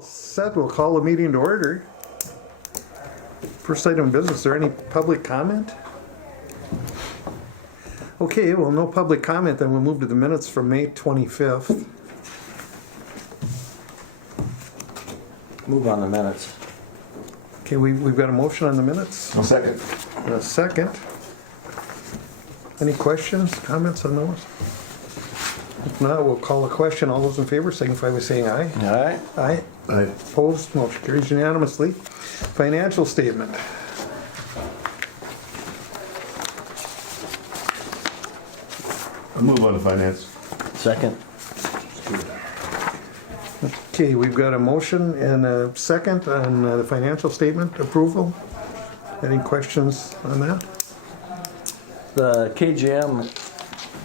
Set, we'll call the meeting to order. First item of business, is there any public comment? Okay, well, no public comment, then we'll move to the minutes from May 25th. Move on the minutes. Okay, we've got a motion on the minutes. I'll second. And a second. Any questions, comments on those? If not, we'll call a question. All those in favor signify by saying aye. Aye. Aye. Aye. Opposed, motion carries unanimously. Financial statement. I'll move on to finance. Second. Okay, we've got a motion and a second on the financial statement approval. Any questions on that? The KGM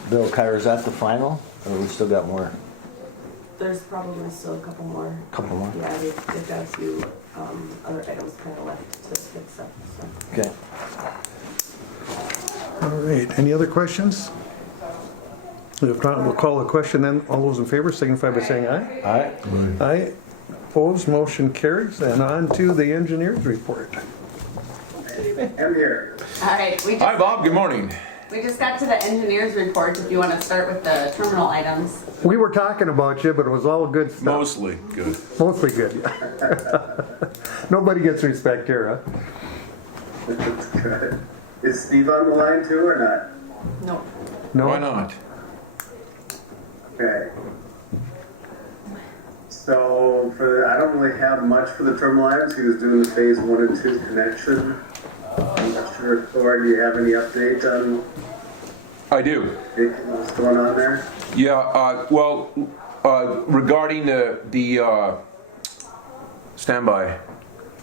bill, Kyra, is that the final? Or we still got more? There's probably still a couple more. Couple more? Yeah, they've got a few other items kind of left to fix up, so. Okay. All right, any other questions? If not, we'll call a question then. All those in favor signify by saying aye. Aye. Aye. Opposed, motion carries. And on to the engineer's report. I'm here. All right, Hi, Bob. Good morning. we just got to the engineer's report, if you want to start with the terminal items. We were talking about you, but it was all good stuff. Mostly good. Mostly good, yeah. Nobody gets respect here, huh? That's good. Is Steve on the line too or not? No. No? Why not? Okay. So I don't really have much for the terminal items. He was doing the phase 1 and 2 connection. I'm not sure, Thor, do you have any update on I do. what's going on there? Yeah. Regarding the standby.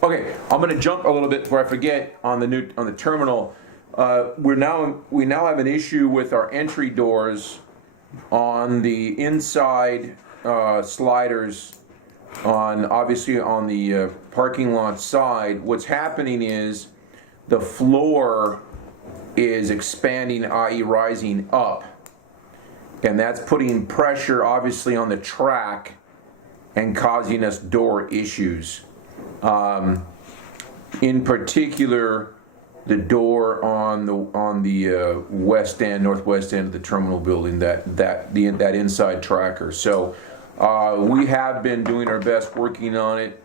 Okay, I'm going to jump a little bit before I forget on the terminal. We now have an issue with our entry doors on the inside sliders obviously on the parking lot side. What's happening is the floor is expanding, i.e. rising up, and that's putting pressure obviously on the track and causing us door issues. In particular, the door on the west end, northwest end of the terminal building, that inside tracker. So we have been doing our best working on it.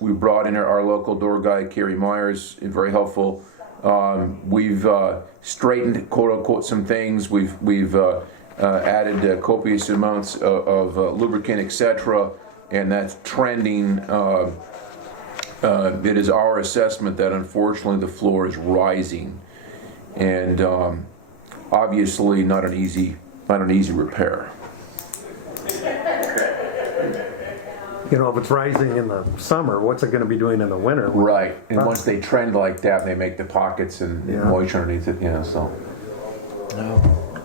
We brought in our local door guy, Kerry Myers, very helpful. We've straightened, quote unquote, some things. We've added copious amounts of lubricant, etc., and that's trending. It is our assessment that unfortunately the floor is rising, and obviously not an easy repair. You know, if it's rising in the summer, what's it going to be doing in the winter? Right, and once they trend like that, they make the pockets and moisture underneath it. Yeah, so. No.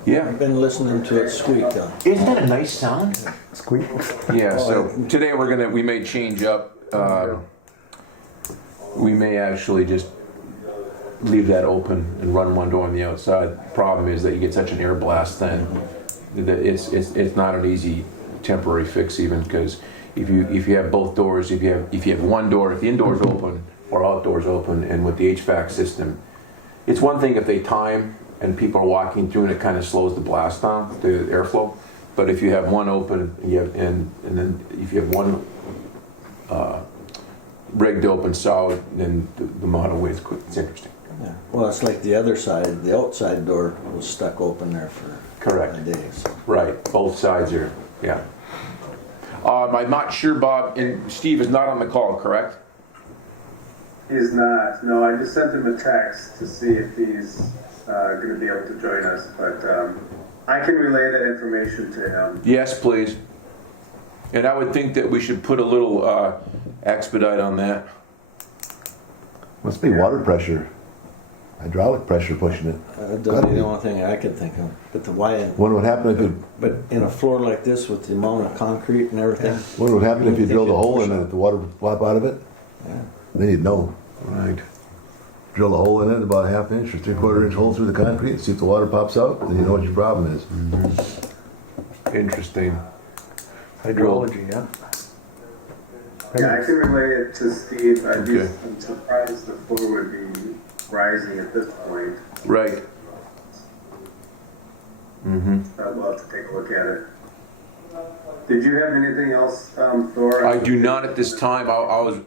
Yeah. I've been listening to it squeak. Isn't that a nice sound? Squeak. Yeah. So today we may change up. We may actually just leave that open and run one door on the outside. The problem is that you get such an air blast then that it's not an easy temporary fix, even, because if you have both doors, if you have one door, if the indoors open or outdoors open, and with the HVAC system, it's one thing if they time and people are walking through and it kind of slows the blast down, the airflow. But if you have one open and then if you have one rigged open solid, then the amount of weight is quick. It's interesting. Yeah. Well, it's like the other side. The outside door was stuck open there for Correct. a day. So. Right, both sides are, yeah. I'm not sure, Bob, and Steve is not on the call, correct? He's not. No, I just sent him a text to see if he's going to be able to join us, but I can relay that information to him. Yes, please. And I would think that we should put a little expedite on that. Must be water pressure, hydraulic pressure pushing it. That'd be the only thing I could think of. But the why? What would happen if you? But in a floor like this with the amount of concrete and everything. What would happen if you drilled a hole in it? The water would pop out of it. Yeah. Then you'd know. Right. Drill a hole in it, about a ½ inch or 3/4 inch hole through the concrete. See if the water pops out. Then you know what your problem is. Interesting. Hydrology, yeah. Yeah, I can relay it to Steve. Okay. I'm surprised the floor would be rising at this point. Right. Mm-hmm. I'd love to take a look at it. Did you have anything else, Thor? I do not at this time.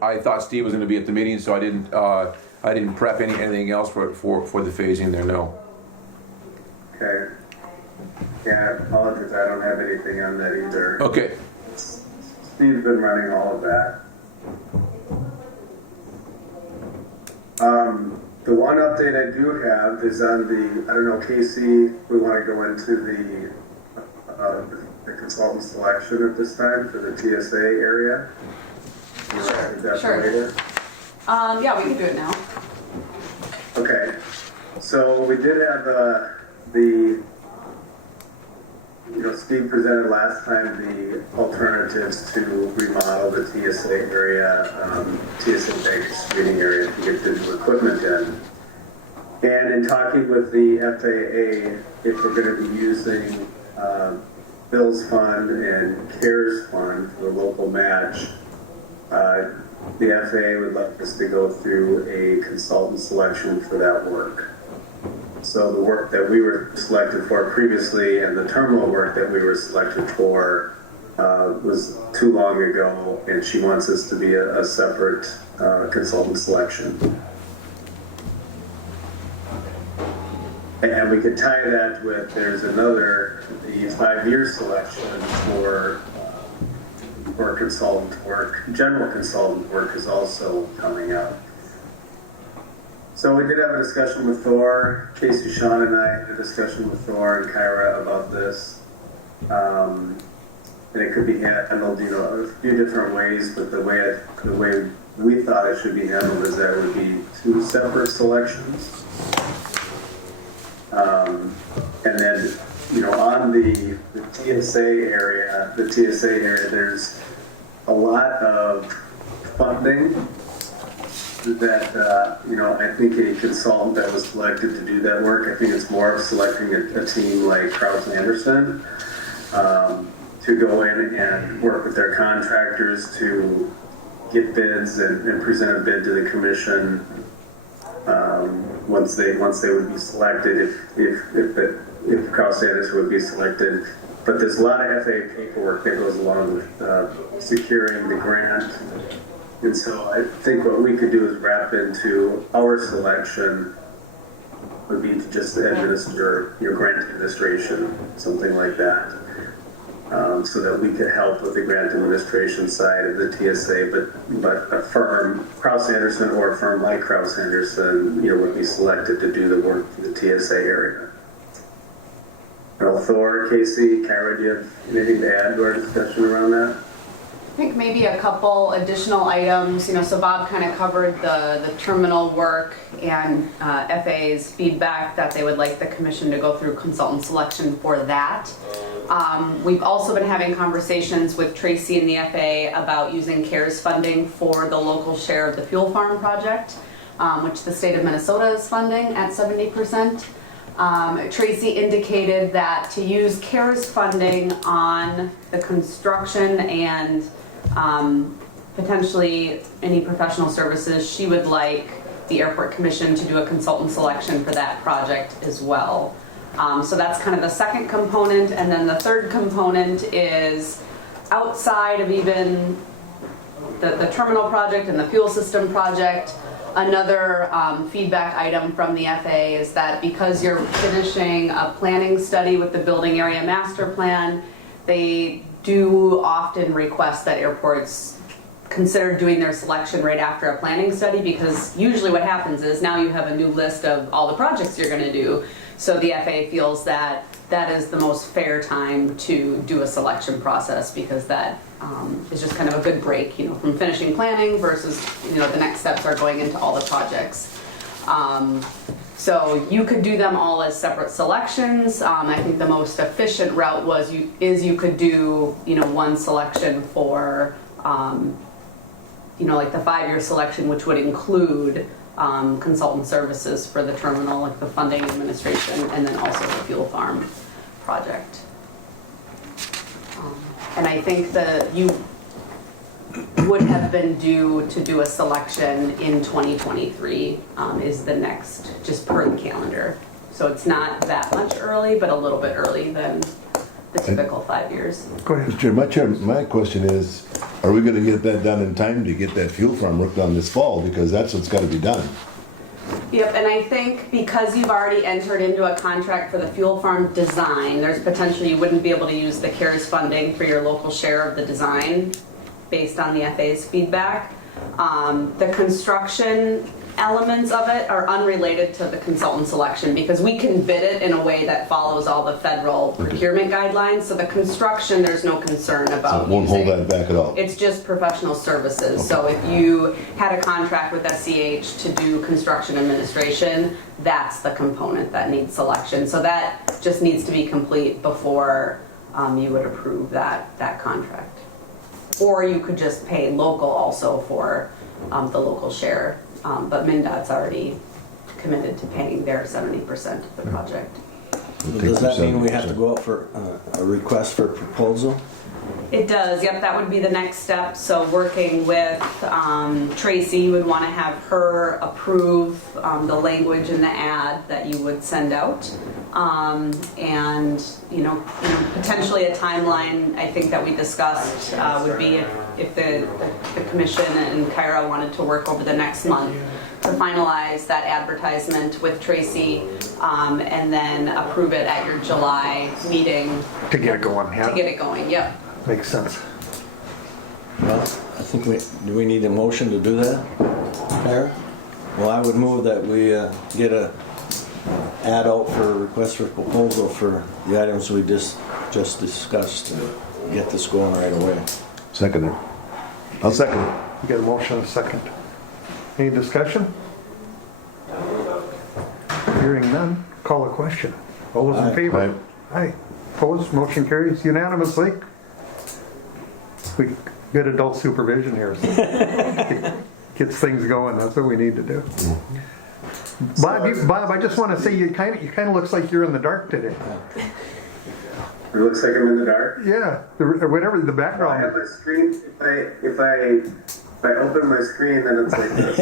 I thought Steve was going to be at the meeting, so I didn't prep anything else for the phasing there. No. Okay. Yeah, I apologize. I don't have anything on that either. Okay. Steve's been running all of that. The one update I do have is on the, I don't know, Casey, we want to go into the consultant selection at this time for the TSA area. Sure. Later. Yeah, we can do it now. Okay. So we did have Steve presented last time the alternatives to remodel the TSA area, TSA baggage screening area to get the new equipment in. And in talking with the FAA, if we're going to be using Bill's Fund and CARES Fund for the local match, the FAA would like us to go through a consultant selection for that work. So the work that we were selected for previously and the terminal work that we were selected for was too long ago, and she wants us to be a separate consultant selection. And we could tie that with, there's another, the 5-year selection for consultant work. General consultant work is also coming up. So we did have a discussion with Thor. Casey, Sean, and I had a discussion with Thor and Kyra about this. And it could be handled, a few different ways, but the way we thought it should be handled is that it would be 2 separate selections. And then, on the TSA area, there's a lot of funding that, I think a consultant that was selected to do that work, I think it's more of selecting a team like Krauss Anderson to go in and work with their contractors to get bids and present a bid to the commission once they would be selected, if Krauss Anderson would be selected. But there's a lot of FAA paperwork that goes along with securing the grant. And so I think what we could do is wrap into our selection would be to just administer your grant administration, something like that. So that we could help with the grant administration side of the TSA, but a firm, Krauss Anderson or a firm like Krauss Anderson, would be selected to do the work for the TSA area. Well, Thor, Casey, Kyra, do you have anything to add to our discussion around that? I think maybe a couple additional items, so Bob kind of covered the terminal work and FAA's feedback that they would like the commission to go through consultant selection for that. We've also been having conversations with Tracy and the FAA about using CARES funding for the local share of the fuel farm project, which the state of Minnesota is funding at 70%. Tracy indicated that to use CARES funding on the construction and potentially any professional services, she would like the Airport Commission to do a consultant selection for that project as well. So that's kind of the second component, and then the third component is outside of even the terminal project and the fuel system project. Another feedback item from the FAA is that because you're finishing a planning study with the building area master plan, they do often request that airports consider doing their selection right after a planning study, because usually what happens is now you have a new list of all the projects you're going to do. So the FAA feels that that is the most fair time to do a selection process, because that is just kind of a good break, from finishing planning versus, the next steps are going into all the projects. So you could do them all as separate selections. I think the most efficient route you could do, one selection for, like the 5-year selection, which would include consultant services for the terminal, like the funding administration, and then also the fuel farm project. And I think that would have been due to do a selection in 2023 is the next, just per the calendar. So it's not that much early, but a little bit early than the typical 5 years. Go ahead. Mr. Chair, my question is, are we gonna get that done in time to get that fuel farm worked on this fall? Because that's what's gotta be done. Yep, and I think because you've already entered into a contract for the fuel farm design, there's potential you wouldn't be able to use the CARES funding for your local share of the design based on the FA's feedback. The construction elements of it are unrelated to the consultant selection because we can bid it in a way that follows all the federal procurement guidelines. So the construction, there's no concern So about it won't hold using. that back at all. It's just professional services. So if you had a contract with SCH to do construction administration, that's the component that needs selection. So that just needs to be complete before you would approve that contract. Or you could just pay local also for the local share. But MnDOT's already committed to paying their 70% of the project. Does that mean we have to go out for a request for proposal? It does, yep, that would be the next step. So working with Tracy, you would want to have her approve the language in the ad that you would send out. And, potentially a timeline, I think that we discussed would be if the commission and Kyra wanted to work over the next month to finalize that advertisement with Tracy and then approve it at your July meeting. To get it going, yeah. To get it going, yep. Makes sense. Well, I think do we need a motion to do that, Kara? Well, I would move that we get a ad out for a request for proposal for the items we just discussed to get this going right away. Second it. I'll second it. You got a motion and a second. Any discussion? Hearing none, call a question. All those in Aye. favor? Aye. Opposed, motion carries unanimously. We good adult supervision here. So gets things going, that's what we need to do. Bob, I just want to say you kind of looks like you're in the dark today. It looks like I'm in the dark. Yeah, whatever the I background. have my screen. If I open my screen, then it's like this.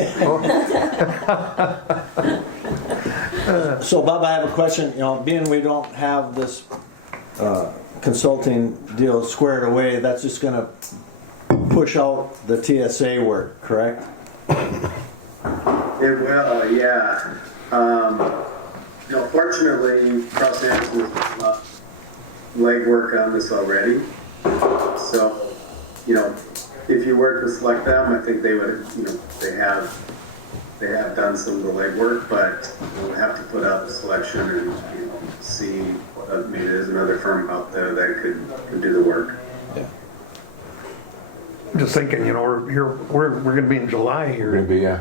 So Bob, I have a question. Being we don't have this consulting deal squared away, that's just going to push out the TSA work, correct? It will, yeah. Fortunately, Cross Anderson has done legwork on this already. So, if you were to select them, I think they would, they have done some of the legwork, but we'll have to put out the selection and, see, maybe there's another firm out there that could do the work. Yeah. I'm just thinking, we're going to be in July here. We're gonna be, Yeah.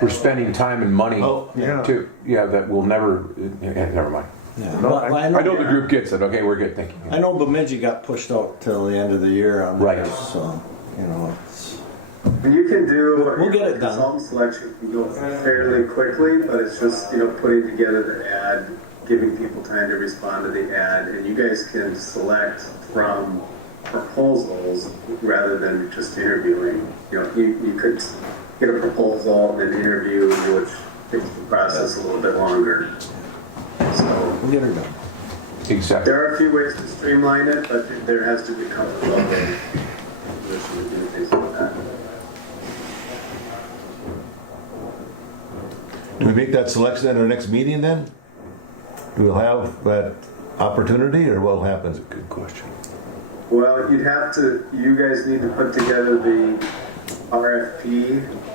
we're spending time and money yeah. that will never, never mind. Yeah. No, Well, I know the group gets it, okay, we're good, thank you. I know Bemidji got pushed out till the end of the year on Right. theirs, so it's, And you can do, We'll get it done. Consultant selection can go fairly quickly, but it's just, putting together the ad, giving people time to respond to the ad, and you guys can select from proposals rather than just interviewing. You could get a proposal and then interview, which takes the process a little bit longer. So we'll get her done. Exactly. there are a few ways to streamline it, but there has to be a couple of ways to do things like that. Do we make that selection at our next meeting then? Do we have that opportunity or what happens? Good question. Well, you guys need to put together the RFP.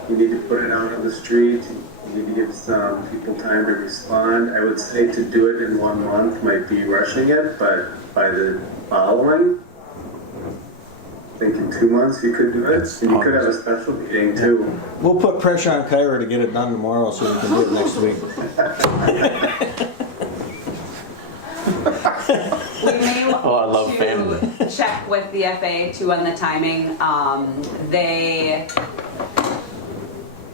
You need to put it out on the street. You need to give some people time to respond. I would say to do it in 1 month might be rushing it, but by the following, I think in 2 months you could do it. And you could have a special meeting too. We'll put pressure on Kyra to get it done tomorrow so we can do it next week. We may want I love to family. check with the FAA too on the timing.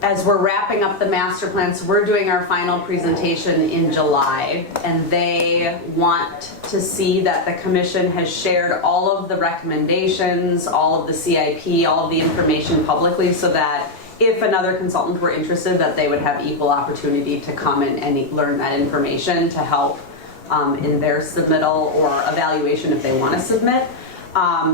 as we're wrapping up the master plan, so we're doing our final presentation in July, and they want to see that the commission has shared all of the recommendations, all of the CIP, all of the information publicly, so that if another consultant were interested, that they would have equal opportunity to come and learn that information to help in their submittal or evaluation if they want to submit.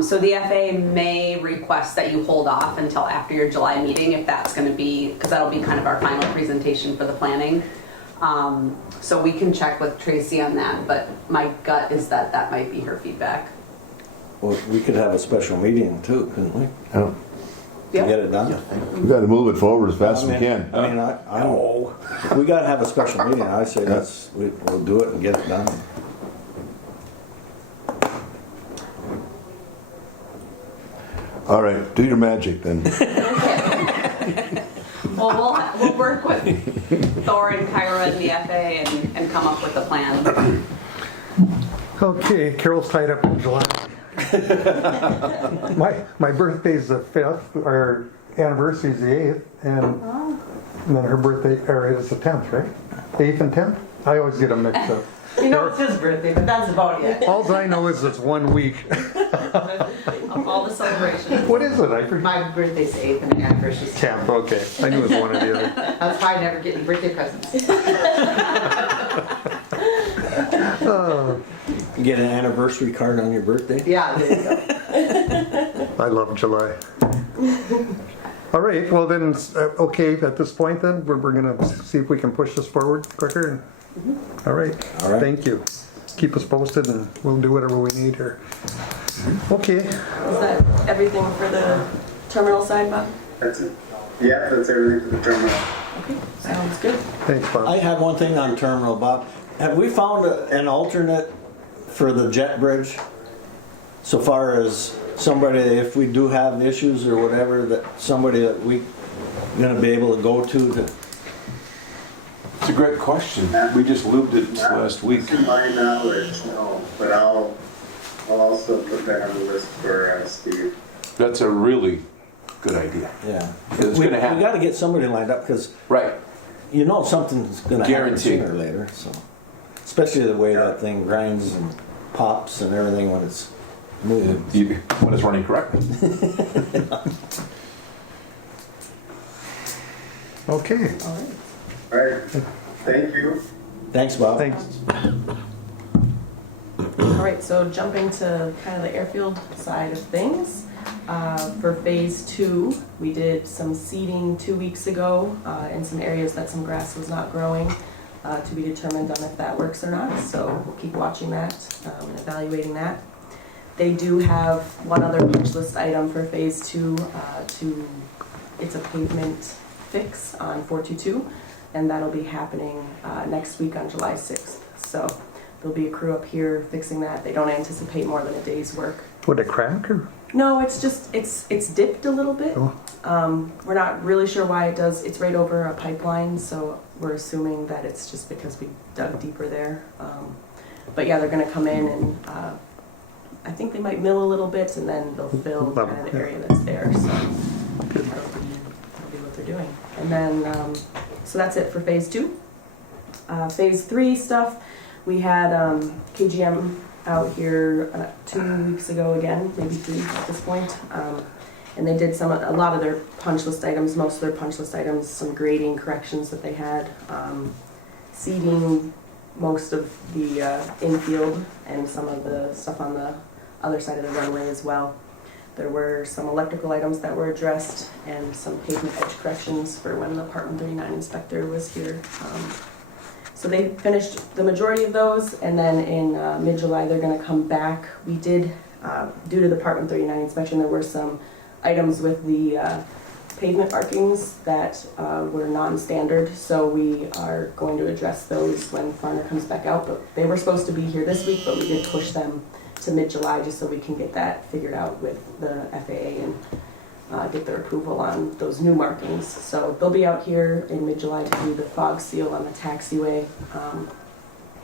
So the FAA may request that you hold off until after your July meeting, if that's going to be, because that'll be kind of our final presentation for the planning. So we can check with Tracy on that, but my gut is that that might be her feedback. Well, we could have a special meeting too, couldn't we? Yeah. To get it done? We gotta move it forward as fast as we can. I mean, if we gotta have a special meeting, I say we'll do it and get it done. All right, do your magic then. Well, we'll work with Thor and Kyra and the FAA and come up with a plan. Okay, Carol's tied up in July. My birthday's the 5th, our anniversary's the 8th, and then her birthday, or it's the 10th, right? 8th and 10th? I always get them mixed up. You know it's his birthday, but that's about it. All I know is it's 1 week. Of all the celebrations. What is it? I forget. My birthday's 8th and the anniversary's 10th. 10th, okay. I knew it was one or the other. That's why I never get any birthday presents. Get an anniversary card on your birthday? Yeah, there you go. I love July. All right, well then, okay, at this point then, we're gonna see if we can push this forward quicker. All right, thank you. Keep us posted and we'll do whatever we need here. Okay, Is that everything for the terminal side, Bob? That's it. Yeah, that's everything for the terminal. Okay, sounds good. thanks, Bob. I have one thing on terminal, Bob. Have we found an alternate for the jet bridge? So far as somebody, if we do have issues or whatever, that somebody that we gonna be able to go to It's a great question. We just lubed it last week. To my knowledge, no, but I'll also put that on the list for Steve. That's a really good idea. yeah. It's gonna happen. We gotta get somebody lined up, because Right. you know something's gonna happen Guaranteed. sooner or later, so. Especially the way that thing grinds and pops and everything when it's moving. When it's running correctly. Okay, All right. All right, thank you. Thanks, Bob. thanks. All right, so jumping to kind of the airfield side of things. For phase 2, we did some seeding 2 weeks ago in some areas that some grass was not growing, to be determined on if that works or not. So we'll keep watching that and evaluating that. They do have one other punch list item for phase 2. It's a pavement fix on 422, and that'll be happening next week on July 6th. So there'll be a crew up here fixing that. They don't anticipate more than a day's work. Would it crack or? No, it's just, it's dipped a little bit. Oh. We're not really sure why it does. It's right over a pipeline, so we're assuming that it's just because we dug deeper there. But yeah, they're gonna come in and I think they might mill a little bit, and then they'll fill kind of the area that's there. So that'll be what they're doing. And then, so that's it for phase 2. Phase 3 stuff, we had KGM out here 2 weeks ago again, maybe 3 at this point. And they did a lot of their punch list items, most of their punch list items, some grading corrections that they had, seeding most of the infield and some of the stuff on the other side of the runway as well. There were some electrical items that were addressed and some pavement edge corrections for when the Part 139 inspector was here. So they finished the majority of those, and then in mid-July they're going to come back. We did, due to the Part 139 inspection, there were some items with the pavement markings that were non-standard, so we are going to address those when Farner comes back out. But they were supposed to be here this week, but we did push them to mid-July just so we can get that figured out with the FAA and get their approval on those new markings. So they'll be out here in mid-July to do the fog seal on the taxiway,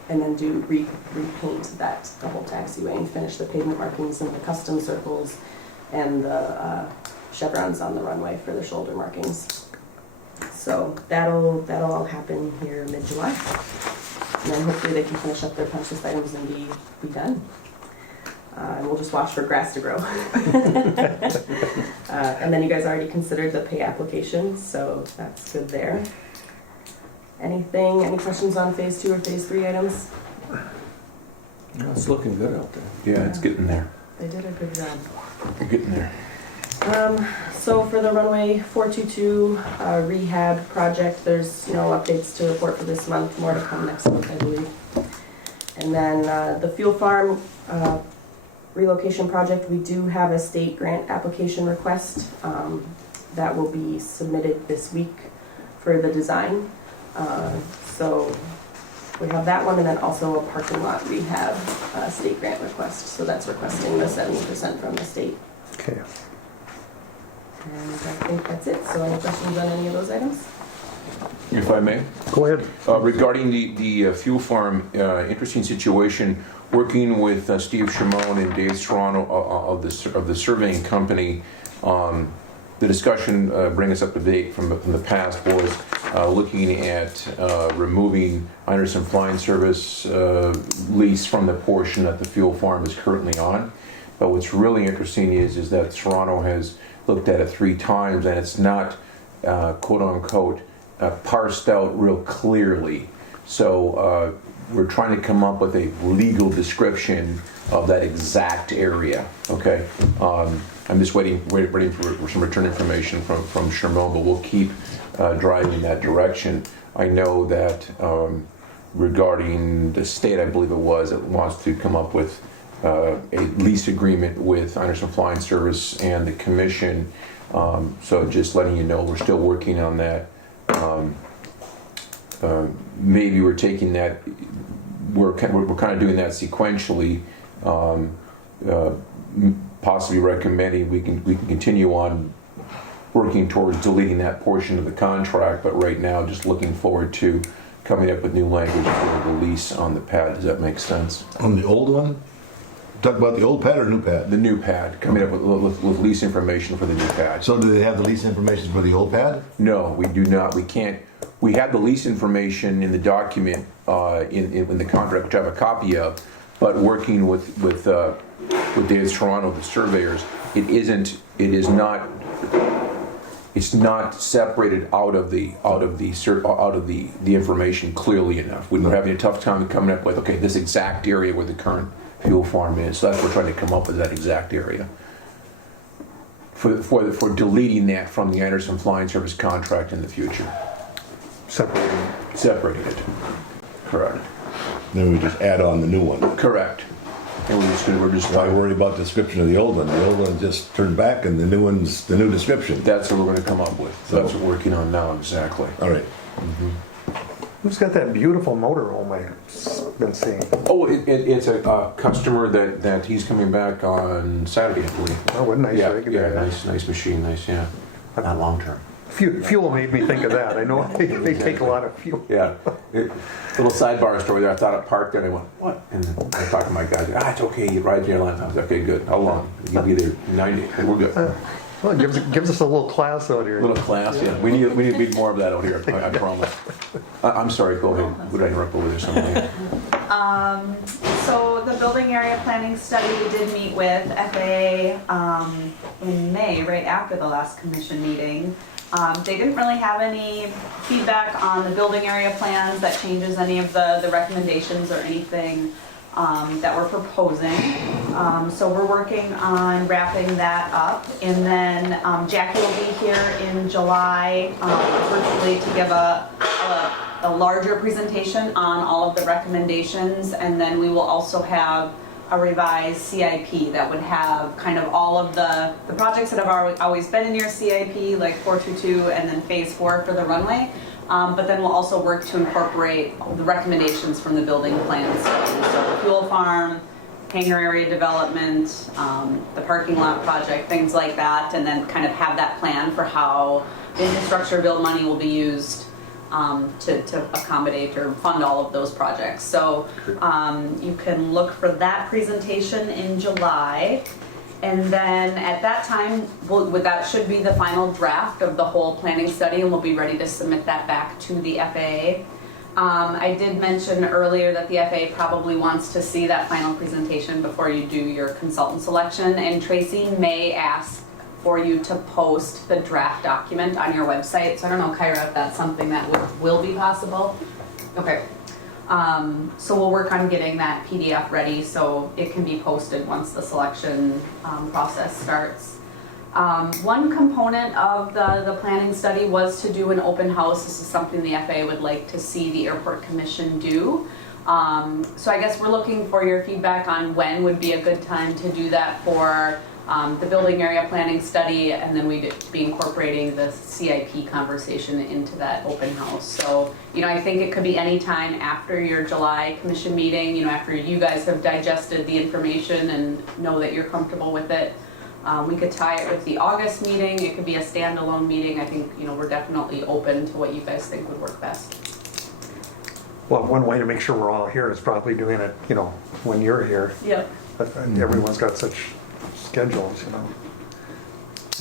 and then do repaint that double taxiway and finish the pavement markings and the custom circles and the chevrons on the runway for the shoulder markings. So that'll all happen here mid-July. And then hopefully they can finish up their punch list items and be done. And we'll just watch for grass to grow. And then you guys already considered the pay application, so that's good there. Any questions on phase 2 or phase 3 items? It's looking good out there. Yeah, it's getting there. They did a good job. We're getting there. So for the runway 422 rehab project, there's updates to report for this month, more to come next month, I believe. And then the fuel farm relocation project, we do have a state grant application request that will be submitted this week for the design. So we have that one, and then also a parking lot rehab state grant request. So that's requesting the 70% from the state. Okay. And I think that's it. So any questions on any of those items? If I may? Go ahead. Regarding the fuel farm, interesting situation, working with Steve Shimon and Dave Serrano of the surveying company. The discussion, bring us up to date from the past, was looking at removing Anderson Flying Service lease from the portion that the fuel farm is currently on. But what's really interesting is that Serrano has looked at it 3 times, and it's not quote unquote parsed out real clearly. So we're trying to come up with a legal description of that exact area. Okay, I'm just waiting for some return information from Sherman, but we'll keep driving in that direction. I know that regarding the state, I believe it wants to come up with a lease agreement with Anderson Flying Service and the commission. So just letting you know, we're still working on that. Maybe we're taking that. We're kind of doing that sequentially. Possibly recommending we can continue on working towards deleting that portion of the contract, but right now just looking forward to coming up with new language for the lease on the pad. Does that make sense? On the old one? Talk about the old pad or new pad? The new pad, coming up with lease information for the new pad. So do they have the lease information for the old pad? No, we do not. We can't. We have the lease information in the document in the contract, which I have a copy of, but working with David Toronto, the surveyors, it's not separated out of the information clearly enough. We're having a tough time coming up with, okay, this exact area where the current fuel farm is. So that's what we're trying to come up with, that exact area. For deleting that from the Anderson Flying Service contract in the future. Separating it. Correct. Then we just add on the new one. Correct. And we're just Why worry about the description of the old one? The old one just turned back, and the new one's the new description. That's what we're going to come up with. So that's what we're working on now, exactly. All right. Who's got that beautiful motorhome I've been seeing? Oh, it's a customer that he's coming back on Saturday, I believe. Oh, what a nice rig Yeah, there. nice machine, nice, yeah. Not long term. Fuel made me think of that. I know they take a lot of fuel. Yeah. Little sidebar story there. I thought it parked there, and I went, what? And then I talked to my guys. It's okay. You ride the airline. I was okay, good. How long? You'll be there 90. And we're good. Well, it gives us a little class out here. Little class, yeah. We need more of that out here. I promise. I'm sorry. Go ahead. Would I interrupt over there? Something? So the building area planning study, we did meet with FAA in May, right after the last commission meeting. They didn't really have any feedback on the building area plans that changes any of the recommendations or anything that we're proposing. So we're working on wrapping that up. And then Jackie will be here in July virtually to give a larger presentation on all of the recommendations. And then we will also have a revised CIP that would have kind of all of the projects that have always been in your CIP, like 422 and then phase 4 for the runway. But then we'll also work to incorporate the recommendations from the building plans. So the fuel farm, hangar area development, the parking lot project, things like that, and then kind of have that plan for how the infrastructure build money will be used to accommodate or fund all of those projects. So you can look for that presentation in July. And then at that time, that should be the final draft of the whole planning study, and we'll be ready to submit that back to the FAA. I did mention earlier that the FAA probably wants to see that final presentation before you do your consultant selection, and Tracy may ask for you to post the draft document on your website. So I don't know, Kyra, if that's something that will be possible. Okay. So we'll work on getting that PDF ready so it can be posted once the selection process starts. One component of the planning study was to do an open house. This is something the FAA would like to see the Airport Commission do. So I guess we're looking for your feedback on when would be a good time to do that for the building area planning study, and then we'd be incorporating the CIP conversation into that open house. So, I think it could be any time after your July commission meeting, after you guys have digested the information and know that you're comfortable with it. We could tie it with the August meeting. It could be a standalone meeting. I think, we're definitely open to what you guys think would work best. Well, one way to make sure we're all here is probably doing it, when you're here. Yep. Everyone's got such schedules,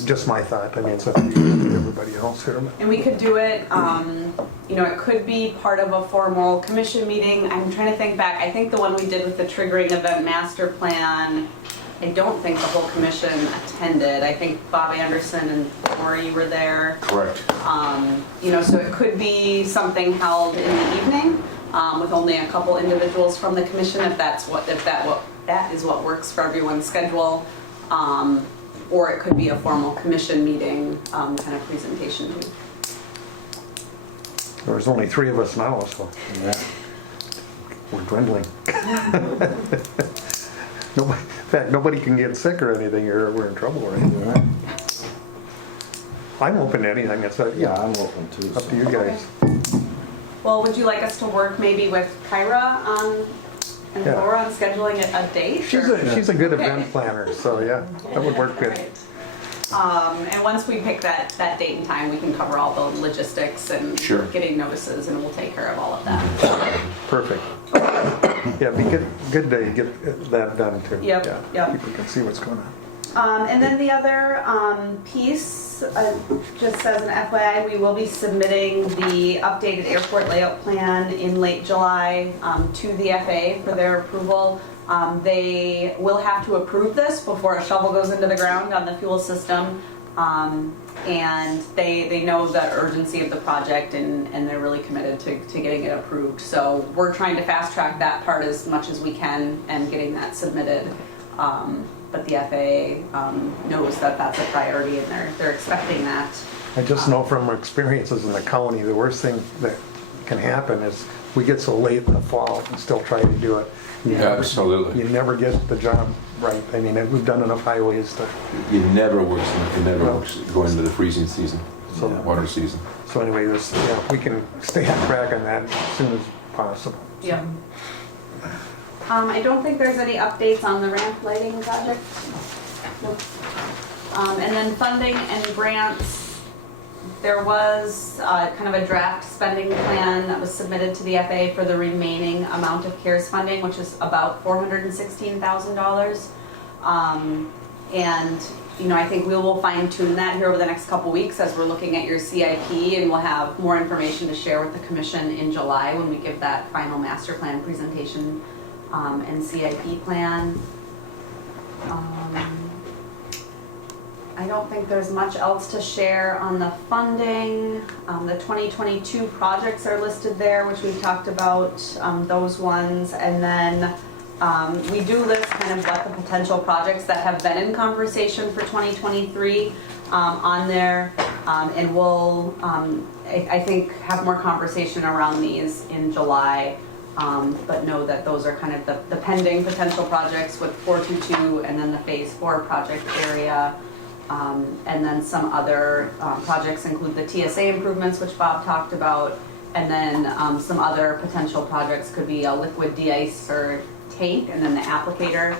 Just my thought. I mean, it's up to you, everybody else here. And we could do it, it could be part of a formal commission meeting. I'm trying to think back. I think the one we did with the triggering event master plan, I don't think the whole commission attended. I think Bob Anderson and Corey were there. Correct. So it could be something held in the evening with only a couple individuals from the commission, if that is what works for everyone's schedule. Or it could be a formal commission meeting kind of presentation. There's only 3 of us now, so Yeah. we're dwindling. In fact, nobody can get sick or anything, or we're in trouble, right? I'm open to anything. It's Yeah, I'm open too. up to you guys. Well, would you like us to work maybe with Kyra and Yeah. Laura on scheduling a date? She's a good Okay. event planner, so yeah, that would work good. And once we pick that date and time, we can cover all the logistics and Sure. getting notices, and we'll take care of all of that. Perfect. Yeah, be good to get that done too. Yep, Yeah, yep. people can see what's going on. And then the other piece, just as an FYI, we will be submitting the updated airport layout plan in late July to the FAA for their approval. They will have to approve this before a shovel goes into the ground on the fuel system. And they know the urgency of the project, and they're really committed to getting it approved. So we're trying to fast track that part as much as we can and getting that submitted. But the FAA knows that that's a priority, and they're expecting that. I just know from experiences in the county, the worst thing that can happen is we get so late in the fall and still try to do it. Absolutely. You never get the job right. I mean, we've done enough highways to, It never works going into the freezing season, So- water season. so anyway, if we can stay on track on that as soon as possible. Yeah. I don't think there's any updates on the ramp lighting project. Nope. And then funding and grants, there was kind of a draft spending plan that was submitted to the FAA for the remaining amount of CARES funding, which is about $416,000. And I think we will fine tune that here over the next couple weeks as we're looking at your CIP, and we'll have more information to share with the commission in July when we give that final master plan presentation and CIP plan. I don't think there's much else to share on the funding. The 2022 projects are listed there, which we've talked about, those ones. And then we do list kind of what the potential projects that have been in conversation for 2023 on there. And we'll, I think, have more conversation around these in July. But know that those are kind of the pending potential projects with 422 and then the phase 4 project area. And then some other projects include the TSA improvements, which Bob talked about. And then some other potential projects could be a liquid de-icer tank, and then the applicator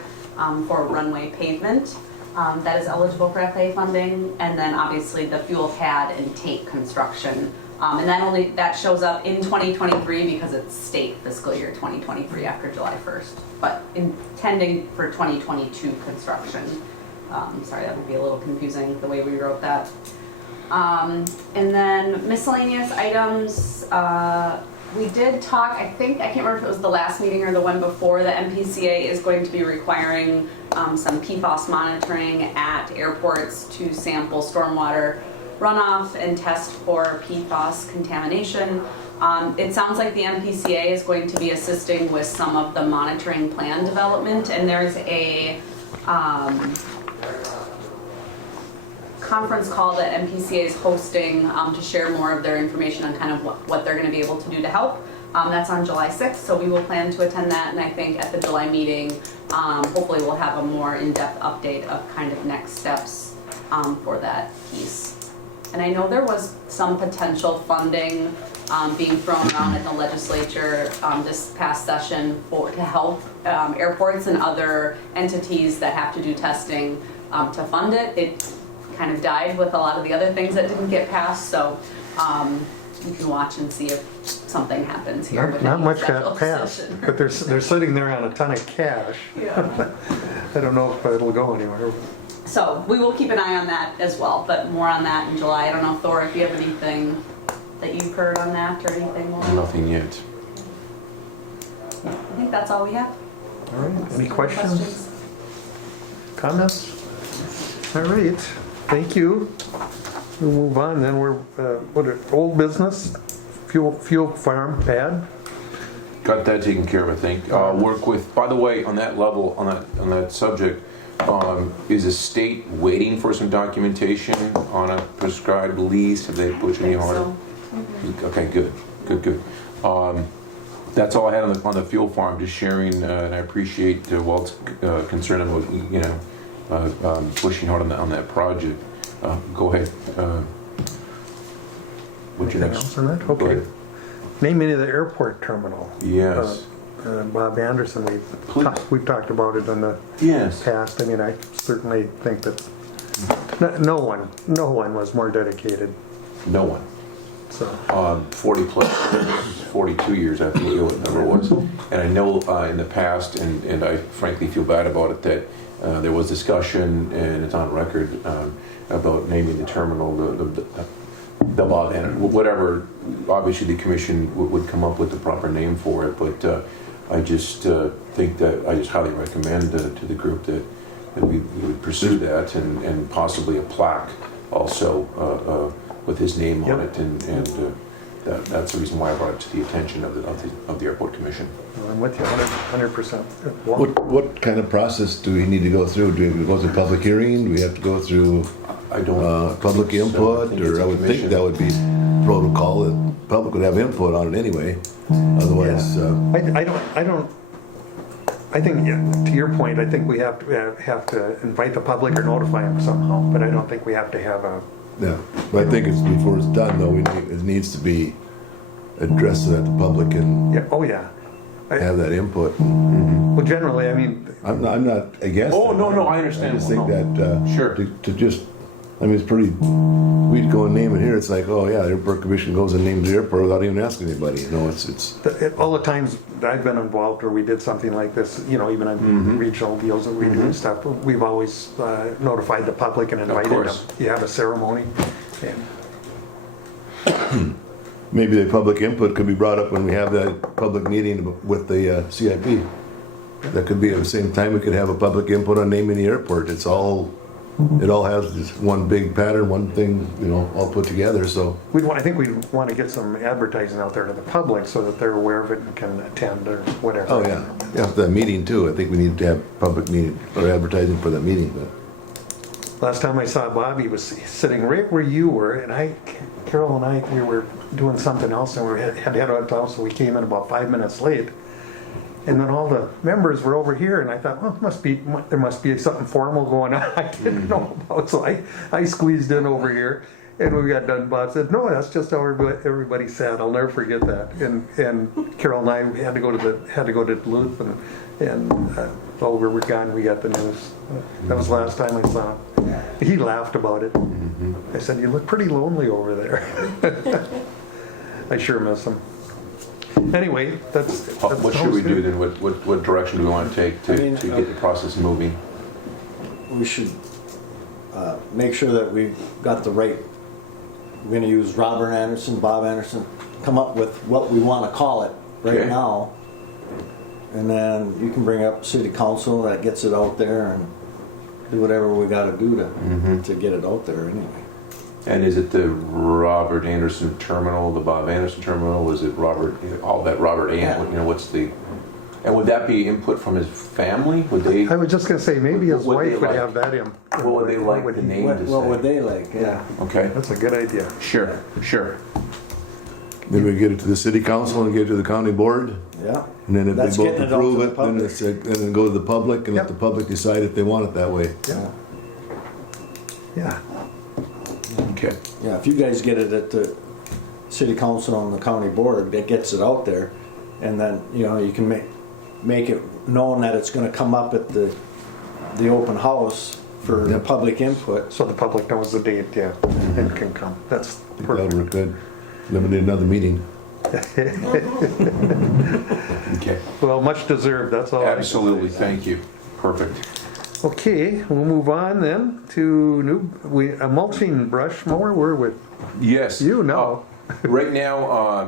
for runway pavement that is eligible for FAA funding. And then obviously the fuel pad and tank construction. And that shows up in 2023 because it's state fiscal year 2023 after July 1st, but intending for 2022 construction. Sorry, that would be a little confusing the way we wrote that. And then miscellaneous items, we did talk, I can't remember if it was the last meeting or the one before, the MPCA is going to be requiring some PFAS monitoring at airports to sample stormwater runoff and test for PFAS contamination. It sounds like the MPCA is going to be assisting with some of the monitoring plan development, and there's a conference call that MPCA is hosting to share more of their information on kind of what they're going to be able to do to help. That's on July 6th, so we will plan to attend that, and I think at the July meeting, hopefully we'll have a more in-depth update of kind of next steps for that piece. And I know there was some potential funding being thrown around in the legislature this past session to help airports and other entities that have to do testing to fund it. It kind of died with a lot of the other things that didn't get passed, so you can watch and see if something happens here. Not much got passed, but they're sitting there on a ton of cash. Yeah. I don't know if it'll go anywhere. So we will keep an eye on that as well, but more on that in July. I don't know, Thor, if you have anything that you've heard on that or anything more. Nothing yet. I think that's all we have. All right, any questions? Comments? All right, thank you. We'll move on then. We're, old business, fuel farm pad. Got that taken care of, I think. Work with, by the way, on that level, on that subject, is the state waiting for some documentation on a prescribed lease? Have they pushed any harder? Okay, good. That's all I had on the fuel farm, just sharing, and I appreciate Walt's concern about, pushing hard on that project. Go ahead. What's your Anything next? else on that? Go Okay. ahead. Name any of the airport terminal. Yes. Bob Anderson, Please. we've talked about it in the Yes. past. I mean, I certainly think that no one was more dedicated. No one. So 40 plus, 42 years, I think the number was. And I know in the past, and I frankly feel bad about it, that there was discussion, and it's on record, about naming the terminal the Bob Anderson, whatever. Obviously, the commission would come up with the proper name for it, but I just think that I just highly recommend to the group that we would pursue that, and possibly a plaque also with his name on it, and that's the reason why I brought it to the attention of the airport commission. I'm with you 100%. What kind of process do we need to go through? Do we go through public hearing? Do we have to go through I don't. public input? think it's Or a I would think commission. that would be protocol, that public would have input on it anyway. Otherwise, I think, yeah, to your point, I think we have to invite the public or notify them somehow, but I don't think we have to have a. yeah. But I think it's before it's done though, it needs to be addressed so that the public can Yeah. Oh yeah. have that input. Well, generally, I mean, I'm not against Oh, it. no, I understand. I just think No. that Sure. to just, I mean, it's pretty. We'd go and name it here. It's like, oh yeah, the airport commission goes and names the airport without even asking anybody. You know, it's. all the times that I've been involved where we did something like this, even on regional deals that we do and stuff, we've always notified the public and invited them. course. You have a ceremony. And Maybe the public input could be brought up when we have that public meeting with the CIP. That could be at the same time. We could have a public input on naming the airport. It all has this one big pattern, one thing, all put together. So I think we want to get some advertising out there to the public so that they're aware of it and can attend or whatever. oh yeah, the meeting too. I think we need to have public meeting or advertising for that meeting. But Last time I saw Bob, he was sitting right where you were, and Carol and I, we were doing something else, and we had to head out of town, so we came in about 5 minutes late. And then all the members were over here, and I thought, well, there must be something formal going on I didn't know about. So I squeezed in over here, and when we got done, Bob said, no, that's just how everybody sat. I'll never forget that. And Carol and I had to go to Duluth, and while we were gone, we got the news. That was the last time I saw him. He laughed about it. I said, you look pretty lonely over there. I sure miss him. Anyway, that's What should we do then? What direction do we want to take to get the process moving? We should make sure that we've got the right, we're gonna use Bob Anderson, come up with what we wanna call it right Okay. now. And then you can bring up city council that gets it out there and do whatever we gotta do to get it out there anyway. And is it the Robert Anderson Terminal, the Bob Anderson Terminal? Is it Robert, all that Robert Yeah. you know, what's the, and would that be input from his family? Would they, I was just gonna say, maybe his What would they wife would like? have that in. what would they like the name to What would say? they like, yeah. Okay, That's a good idea. sure, sure. Then we get it to the city council and get it to the county board. Yeah. And then if That's they both getting it out approve to the it, then public. it's, and then go to the public, and Yep. let the public decide if they want it that way. Yeah. Yeah. Okay. Yeah, if you guys get it at the city council and the county board, that gets it out there, and then, you know, you can make it known that it's gonna come up at the open house for the Yep. public input. So the public knows the date, yeah, and can come. That's I think that'll perfect. work good. Then we need another meeting. Okay. Well, much deserved, that's all. I can Absolutely, say. thank you. Perfect. Okay, we'll move on then to a mulching brush mower. We're with Yes. you now. Right now,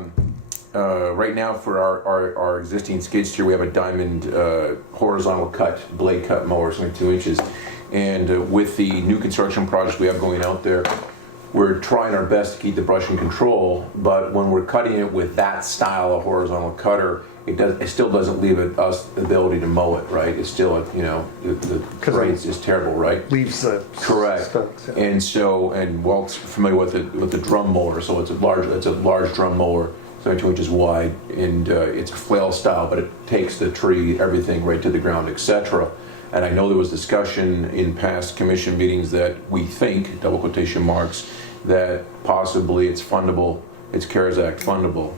for our existing skid steer, we have a diamond horizontal cut, blade cut mower, something 2 inches. And with the new construction projects we have going out there, we're trying our best to keep the brush in control, but when we're cutting it with that style of horizontal cutter, it still doesn't leave us the ability to mow it, right? It's still, the 'Cause terrain is terrible, right? Leaves the Correct. studs, yeah. And Walt's familiar with the drum mower, so it's a large drum mower, 32 inches wide, and it's a flail style, but it takes the tree, everything right to the ground, etc. And I know there was discussion in past commission meetings that we think, double quotation marks, that possibly it's fundable, it's CARES Act fundable,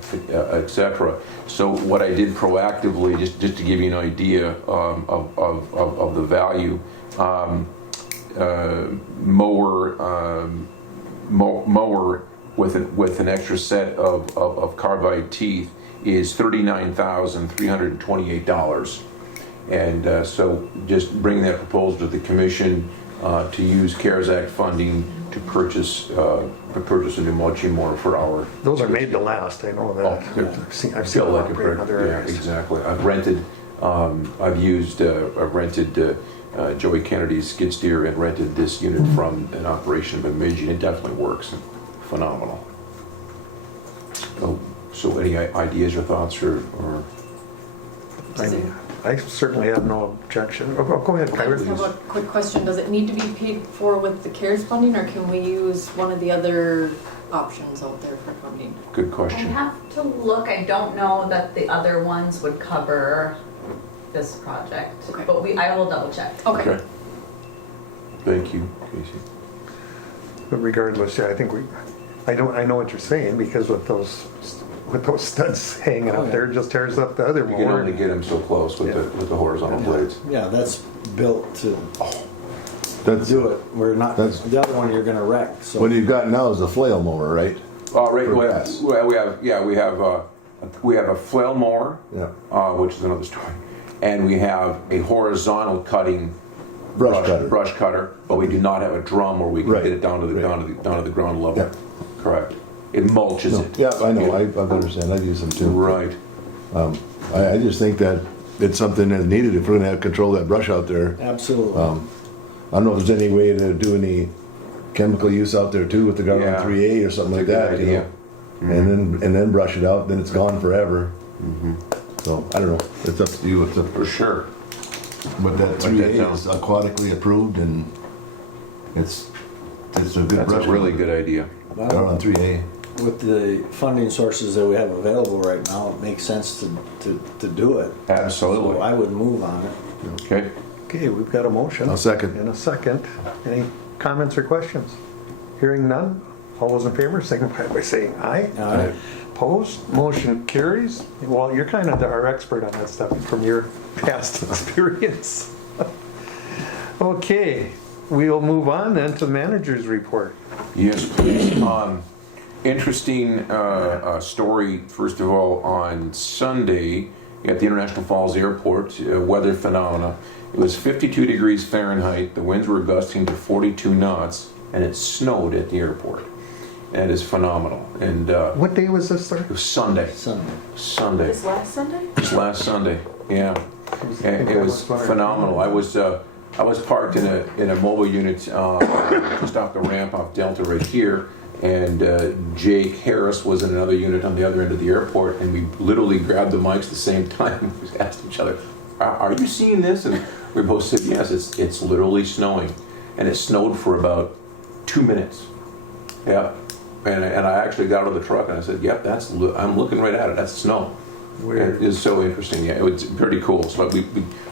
etc. So what I did proactively, just to give you an idea of the value, mower with an extra set of carbide teeth is $39,328. And so just bring that proposal to the commission to use CARES Act funding to purchase a new mulching mower for our. Those are made to last, I know that. they're I've seen Still them like a operate in bird. other Yeah, areas. exactly. I've rented Joey Kennedy's skid steer and rented this unit from an operation in Bemidji, and it definitely works. Phenomenal. So any ideas or thoughts or I certainly have no objection. Go ahead, I Kyra. just have a quick question. Does it need to be paid for with the CARES funding, or can we use one of the other options out there for funding? good I question? have to look, I don't know that the other ones would cover this project, Okay. but I will double check. Okay. Thank you, Casey. But regardless, yeah, I think I know what you're saying, because with those studs hanging Oh, up yeah. there, it just tears up the other You can mower. only get them so close with the horizontal blades. Yeah, that's built to That's, do it. We're not, That's- the other one you're gonna wreck, so. what you've got now is a flail mower, right? Right, For we gas. have a flail mower, Yeah. which is another story, and we have a horizontal cutting Brush cutter. but we do not have a drum where we can Right. get it down to the ground level. Yeah. Correct. It mulches No, it. yeah, I know, I understand, I've used them too. Right. I just think that it's something that's needed if we're gonna have control of that brush out there. Absolutely. I don't know if there's any way to do any chemical use out there too with the Yeah. Garland 3A or something like That's a that, good you know? idea. And then brush it out, then it's gone forever. So, I don't know, it's up to you, For sure. but that Write that 3A down. is aquatically approved and it's a good That's brush. a really good idea. Garland 3A. With the funding sources that we have available right now, it makes sense to do it. Absolutely. So I would move on it. Okay. Okay, we've got a motion. I'll second. And a second. Any comments or questions? Hearing none, all those in favor signify by saying aye. Aye. Opposed, motion carries. Well, you're kind of our expert on that stuff from your past experience. Okay, we'll move on then to manager's report. Yes, please. Interesting story, first of all, on Sunday, at the International Falls Airport, weather phenomena. It was 52 degrees Fahrenheit, the winds were gusting to 42 knots, and it snowed at the airport. And it's phenomenal. And What day was this, sir? it was Sunday. Sunday. This last Sunday? Just last Sunday, yeah. And it was phenomenal. I was parked in a mobile unit just off the ramp off Delta right here, and Jake Harris was in another unit on the other end of the airport, and we literally grabbed the mics at the same time. We asked each other, "Are you seeing this?" And we both said, "Yes, it's literally snowing," and it snowed for about 2 minutes. Yeah. And I actually got out of the truck and I said, "Yep, I'm looking right at it. That's snow." Weird. It is so interesting. Yeah, it was pretty cool. So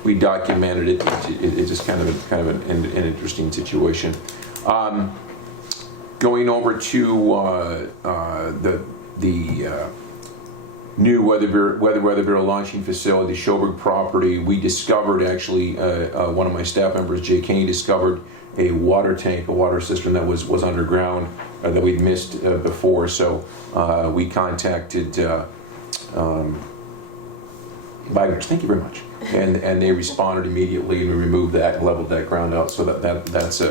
we documented it. It's just kind of an interesting situation. Going over to the new Weather Bureau launching facility, Schoberg property, we discovered actually one of my staff members, Jay Kane, discovered a water tank, a water cistern that was underground that we'd missed before. So we contacted Bygers, thank you very much, and they responded immediately and we removed that and leveled that ground out. So that's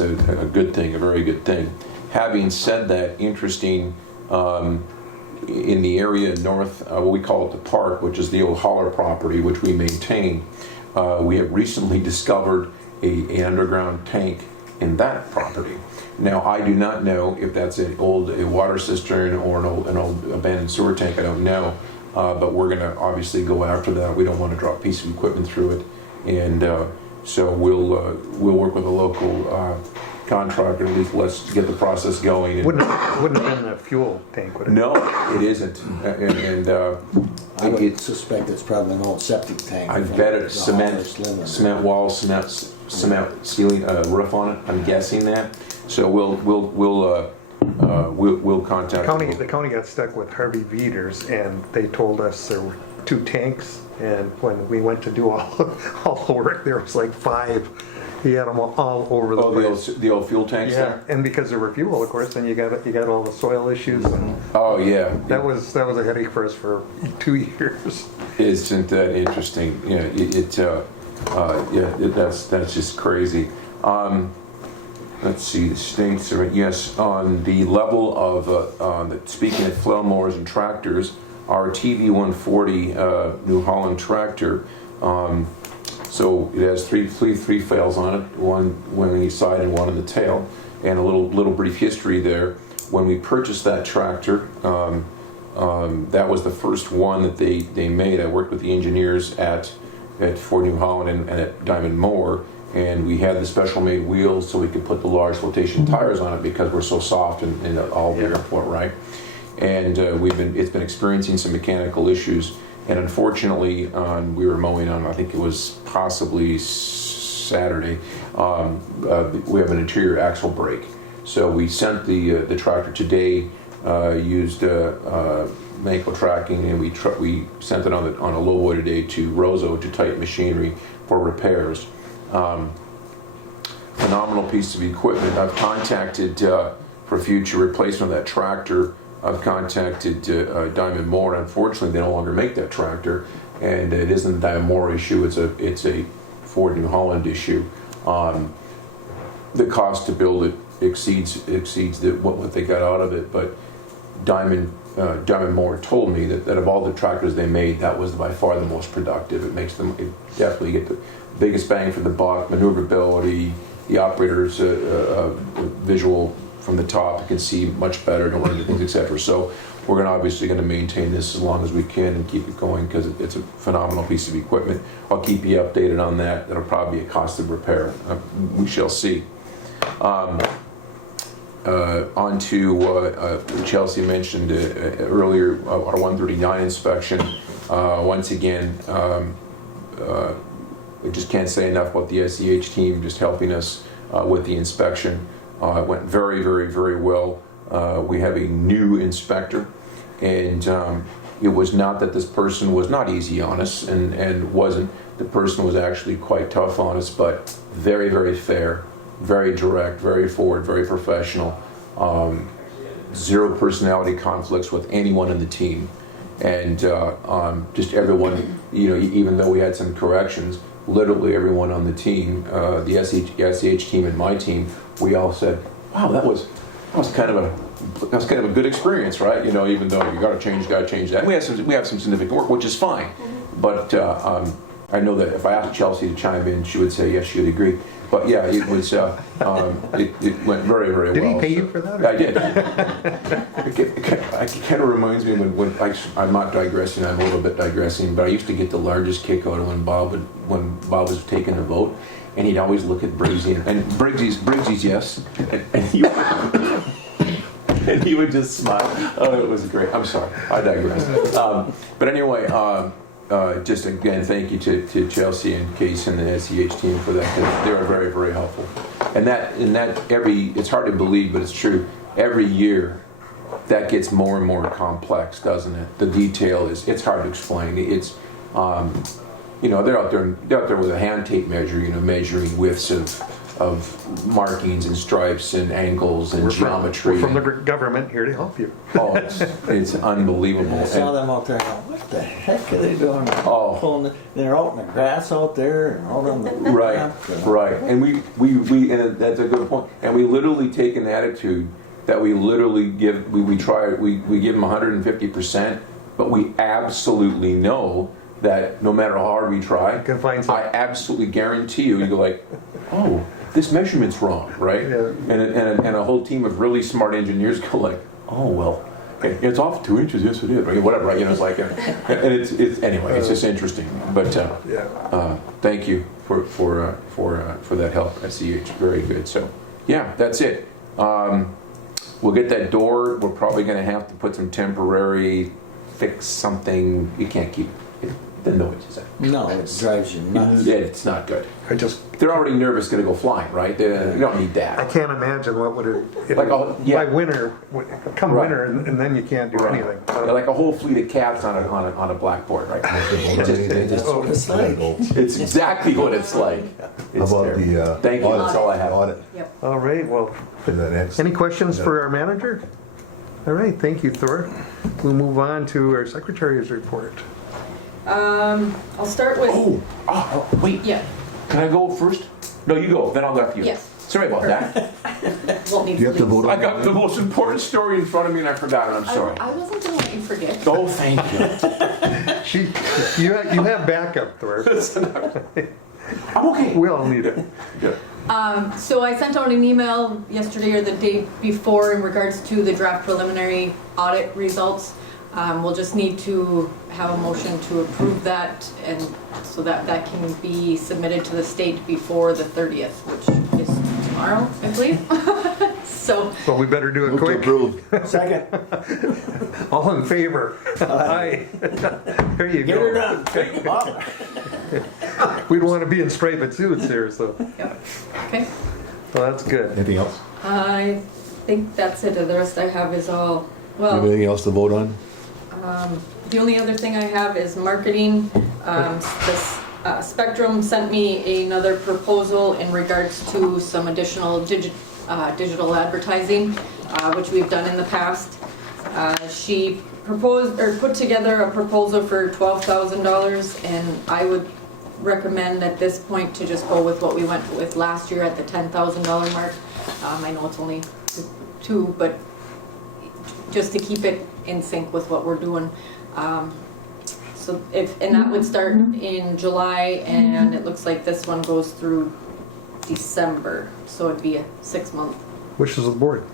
a good thing, a very good thing. Having said that, interesting. In the area north, what we call it the park, which is the old Holler property, which we maintain, we have recently discovered an underground tank in that property. Now, I do not know if that's a water cistern or an old abandoned sewer tank. I don't know, but we're going to obviously go after that. We don't want to drop a piece of equipment through it, and so we'll work with a local contractor. At least let's get the process going. Wouldn't have been a fuel tank, would it? No, it isn't, and I would suspect it's probably an old septic tank. I bet it's cement walls, cement ceiling, roof on it. I'm guessing that. So we'll contact The county got stuck with Harvey Veters, and they told us there were 2 tanks, and when we went to do all the work, there was like 5. He had them all over the place. The old fuel tanks there. And because there were fuel, of course, then you got all the soil issues, and Oh yeah, that was a headache for us for 2 years. isn't that interesting? Yeah, that's just crazy. Let's see, the states are, yes, on the level of, speaking of flow mowers and tractors, our TV 140 New Holland tractor, so it has three fails on it, one on each side and one on the tail, and a little brief history there. When we purchased that tractor, that was the first one that they made. I worked with the engineers at Ford New Holland and at Diamond Mower, and we had the special made wheels so we could put the large flotation tires on it because we're so soft in all the airport, right? And it's been experiencing some mechanical issues, and unfortunately, we were mowing on, I think it was possibly Saturday, we have an interior axle brake. So we sent the tractor today, used Manco tracking, and we sent it on a lowboy today to Roseau to Titan Machinery for repairs. Phenomenal piece of equipment. I've contacted for future replacement of that tractor. I've contacted Diamond Moore, and unfortunately they no longer make that tractor, and it isn't a Diamond Moore issue, it's a Ford New Holland issue. The cost to build it exceeds what they got out of it, but Diamond Moore told me that of all the tractors they made, that was by far the most productive. It definitely get the biggest bang for the buck, maneuverability, the operator's visual from the top, you can see much better, don't run into things, etc. So we're obviously going to maintain this as long as we can and keep it going because it's a phenomenal piece of equipment. I'll keep you updated on that. That'll probably be a cost of repair. We shall see. On to Chelsea mentioned earlier, our 139 inspection. Once again, I just can't say enough about the SEH team just helping us with the inspection. It went very, very, very well. We have a new inspector, and it was not that this person was not easy on us and wasn't. The person was actually quite tough on us, but very, very fair, very direct, very forward, very professional. Zero personality conflicts with anyone in the team. And just everyone, you know, even though we had some corrections, literally everyone on the team, the SEH team and my team, we all said, wow, that was kind of a good experience, right? You know, even though you got to change that. We have some significant work, which is fine. But I know that if I asked Chelsea to chime in, she would say yes, she would agree. But yeah, it was it went very, very well. Did he pay you for that? I did. It kind of reminds me when I'm not digressing, I'm a little bit digressing, but I used to get the largest kick out of when Bob was taking the vote, and he'd always look at Briggsy and Briggsy's yes, and he would just smile. Oh, it was great. I'm sorry, I digress. But anyway. Just again, thank you to Chelsea and Case and the SEH team for that. They were very, very helpful. And that it's hard to believe, but it's true. Every year, that gets more and more complex, doesn't it? The detail it's hard to explain. It's, you know, they're out there with a hand tape measure, you know, measuring widths of markings and stripes and angles and geometry. We're from the government here to help you. Oh, it's unbelievable. I saw them out there. What the heck are they doing? Oh, they're out in the grass out there and out on the right. And we and that's a good point. And we literally take an attitude that we literally give. We try. We give them 150%, but we absolutely know that no matter how hard we try, can find something. I absolutely guarantee you go like, oh, this measurement's wrong, right? Yeah. And a whole team of really smart engineers go like, oh well, it's off 2 inches. Yes, it is. Right? Whatever. Right? You know, it's like, and it's anyway. It's just interesting. But thank you for that help, SEH. Very good. So yeah, that's it. We'll get that door. We're probably going to have to put some temporary fix something. You can't keep the noise. No, it drives you nuts. Yeah, it's not good. They're already nervous going to go flying, right? You don't need that. I can't imagine what would it like by winter, winter, and then you can't do anything. Like a whole fleet of cats on a blackboard, right? It's exactly what it's like. It's How about the thank you. That's all I have. Audit. Yep. All right. Well, any questions for our manager? All right. Thank you, Thor. We'll move on to our secretary's report. I'll start with. Oh, wait. Yeah. Can I go first? No, you go. Then I'll go after you. Yes. Sorry about that. Won't need You have to vote on I got the most important story in front of me and I forgot it. I'm sorry. I wasn't going to let you forget. Oh, thank you. You have backup, Thor. I'm okay. We all need it. Yeah. So I sent out an email yesterday or the day before in regards to the draft preliminary audit results. We'll just need to have a motion to approve that, and so that can be submitted to the state before the 30th, which is tomorrow, I believe. So we better do it quick. Second. All in favor? Aye. There you Get go. her done. We don't want to be in striped suits here, so. Yep. Okay. Well, that's good. Anything else? I think that's it. The rest I have is all, Do you have well, anything else to vote on? the only other thing I have is marketing. Spectrum sent me another proposal in regards to some additional digital advertising, which we've done in the past. She proposed or put together a proposal for $12,000, and I would recommend at this point to just go with what we went with last year at the $10,000 mark. I know it's only two, but just to keep it in sync with what we're doing. So and that would start in July, and it looks like this one goes through December, so it'd be a 6-month. Wishes of the board.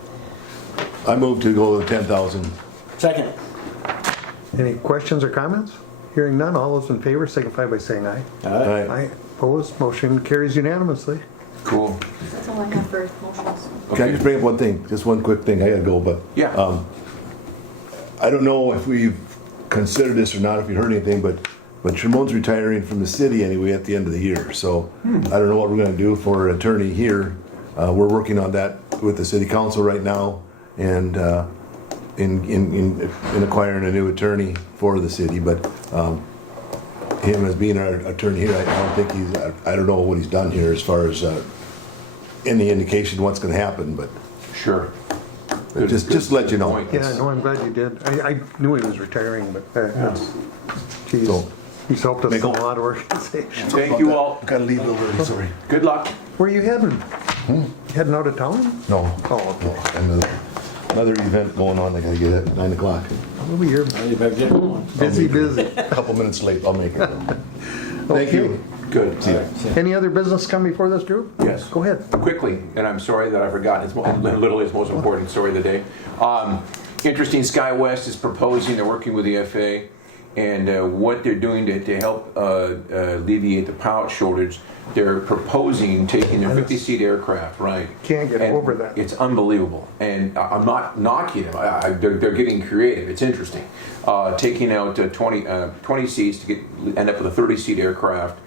I move to go with 10,000. Second. Any questions or comments? Hearing none, all those in favor signify by saying aye. Aye. Aye. Opposed, motion carries unanimously. Cool. That's all I have for motions. Can I just bring up one thing? Just one quick thing. I gotta go, but Yeah. I don't know if we've considered this or not, if you heard anything, but Tremont's retiring from the city anyway at the end of the year. So I don't know what we're gonna do for an attorney here. We're working on that with the city council right now, and in acquiring a new attorney for the city. But him as being our attorney here, I don't think I don't know what he's done here as far as any indication what's gonna happen, but Sure. Just to let you know. Point. Yeah, no, I'm glad you did. I knew he was retiring, but geez, So- he's helped us in a lot of organizations. Thank you all. Gotta leave a little early, sorry. Good luck. Where are you heading? Heading out of town? No. Oh, okay. And another event going on, I gotta get at 9 o'clock. Well, you're You better get going. busy. A couple minutes late, I'll make it. Thank Okay. you. Good. See ya. Any other business come before this group? Yes. Go ahead. Quickly, and I'm sorry that I forgot, it's literally its most important story of the day. Interesting, SkyWest is proposing, they're working with the FAA, and what they're doing to help alleviate the pilot shortage, they're proposing taking their 50-seat aircraft, right? Can't get and over that. It's unbelievable, and I'm not knocking them. They're getting creative. It's interesting. Taking out 20 seats to end up with a 30-seat aircraft.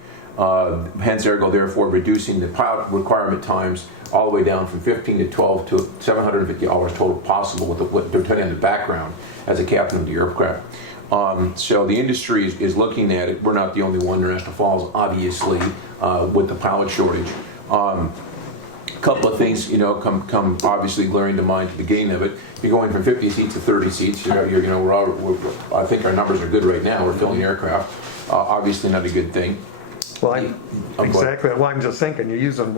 Hence, ergo, therefore, reducing the pilot requirement times all the way down from 15 to 12 to 750 hours total possible, depending on the background as a captain of the aircraft. So the industry is looking at it. We're not the only one. National Falls, obviously, with the pilot shortage. A couple of things, come obviously glaring to mind at the beginning of it. You're going from 50 seats to 30 seats. I think our numbers are good right now. We're filling aircraft. Obviously, not a good thing. Well, exactly. Well, I'm just thinking, you're using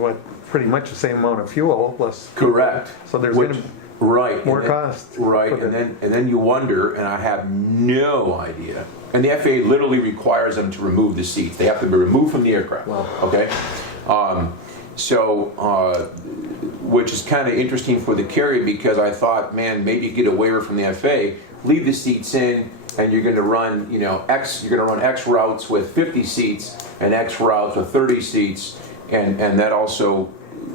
pretty much the same amount of fuel plus. Correct. So there's going to Right. more and then- cost. Right, and then you wonder, and I have no idea. And the FAA literally requires them to remove the seats. They have to be removed from the aircraft. Okay. Which is kind of interesting for the carrier, because I thought, man, maybe you get a waiver from the FAA, leave the seats in, and you're going to run, X. You're going to run X routes with 50 seats and X routes with 30 seats, and that also.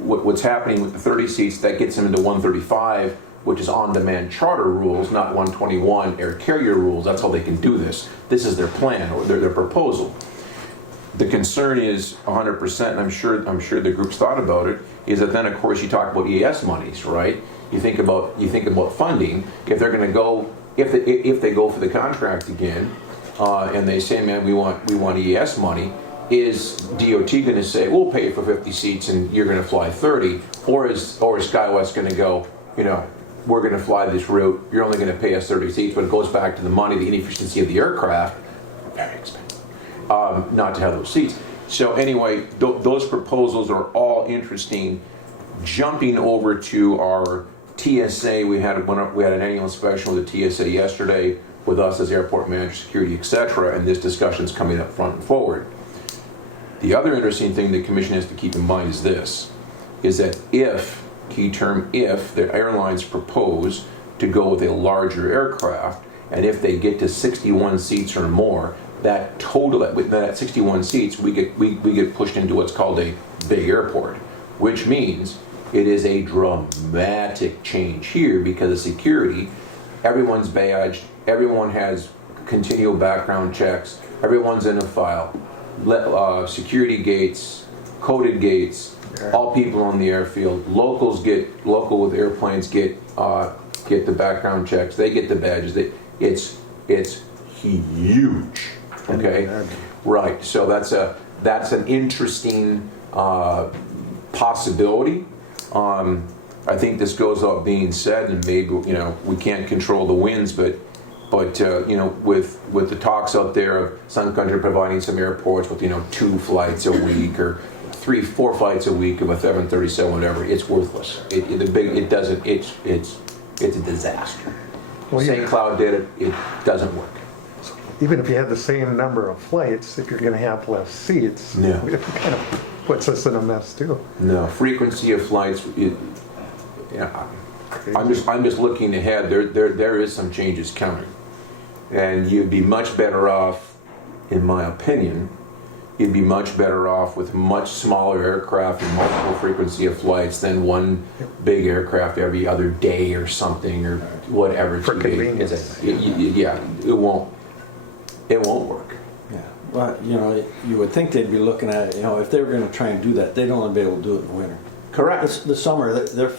What's happening with the 30 seats, that gets them into 135, which is on-demand charter rules, not 121 air carrier rules. That's how they can do this. This is their plan, or their proposal. The concern is 100%, and I'm sure the group's thought about it, is that then of course you talk about ES monies, right? You think about funding. If they're going to go, if they go for the contract again, and they say, man, we want ES money. Is DOT going to say, we'll pay you for 50 seats and you're going to fly 30? Or is SkyWest going to go, we're going to fly this route, you're only going to pay us 30 seats, but it goes back to the money, the inefficiency of the aircraft, very expensive, not to have those seats. So anyway, those proposals are all interesting. Jumping over to our TSA, we had an annual special with the TSA yesterday with us as airport manager, security, etc., and this discussion's coming up front and forward. The other interesting thing the commission has to keep in mind is this, is that if the airlines propose to go with a larger aircraft, and if they get to 61 seats or more, that 61 seats, we get pushed into what's called a big airport, which means it is a dramatic change here because of security. Everyone's badged, everyone has continual background checks, everyone's in a file. Security gates, coded gates, all people on the airfield. Local with airplanes get the background checks. They get the badges. It's huge. Okay, right. So that's an interesting possibility. I think this goes up being said, and maybe we can't control the winds, but with the talks out there of Sun Country providing some airports with 2 flights a week or 3-4 flights a week of a 737, whatever, it's worthless. It's a disaster. Well, St. Cloud did it. It doesn't work. Even if you had the same number of flights, if you're going to have less seats, No. it kind of puts us in a mess too. No, frequency of flights. I'm just looking ahead. There is some changes coming, and you'd be much better off, in my opinion. You'd be much better off with much smaller aircraft and multiple frequency of flights than one big aircraft every other day or something or whatever. For convenience. It won't work. Yeah, well, you would think they'd be looking at, if they were going to try and do that, they'd only be able to do it in the winter. Correct. The summer, they're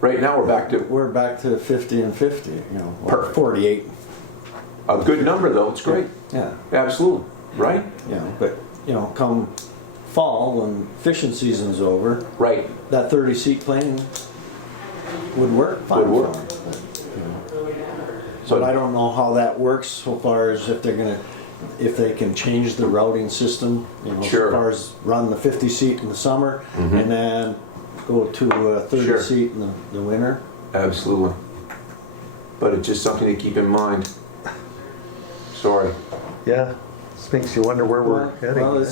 Right now we're back to 50 and 50, Perfect. 48. A good number though. It's great. Yeah. Absolutely. Right. But come fall when fishing season's over, Right. that 30-seat plane would work fine Would for work. them. So But I don't know how that works so far as if they're gonna, if they can change the routing system, Sure. so far as run the 50 seat in the summer and then go to a 30 Sure. seat in the winter. Absolutely. But it's just something to keep in mind. Sorry. Yeah, this makes you wonder where we're heading. Well,